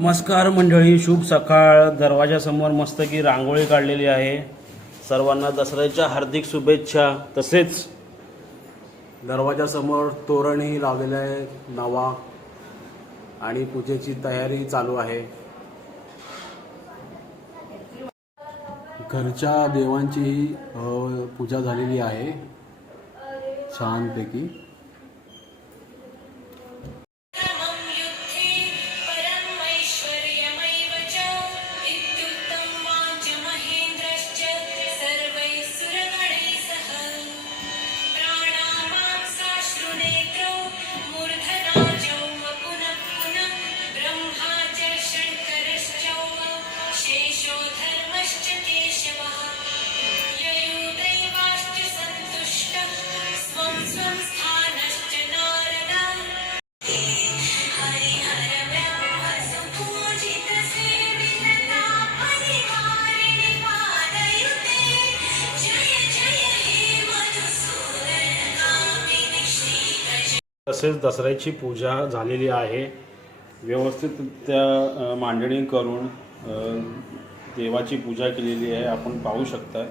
नमस्कार मंडळी शुभ सकाळ. दरवाजासमोर मस्तकी रांगोळी काढलेली आहे. सर्वांना दसऱ्याच्या हार्दिक शुभेच्छा. तसेच दरवाजासमोर तोरणही लावलेलं आहे नवा. आणि पूजेची तयारी चालू आहे. घरच्या देवांचीही पूजा झालेली आहे. छानपैकी. तसेच दसऱ्याची पूजा झालेली आहे. व्यवस्थित त्या मांडणी करून देवाची पूजा केलेली आहे. आपण पाहू शकता.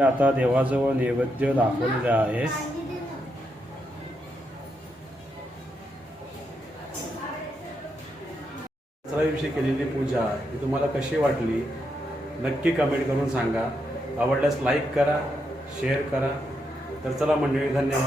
आता देवाजवळ नैवेद्य दाखवलेलं आहे. दसऱ्याविषयी केलेली पूजा ही तुम्हाला कशी वाटली? नक्की कमेंट करून सांगा. आवडल्यास लाईक करा शेअर करा. तर चला मंडळी धन्यवाद.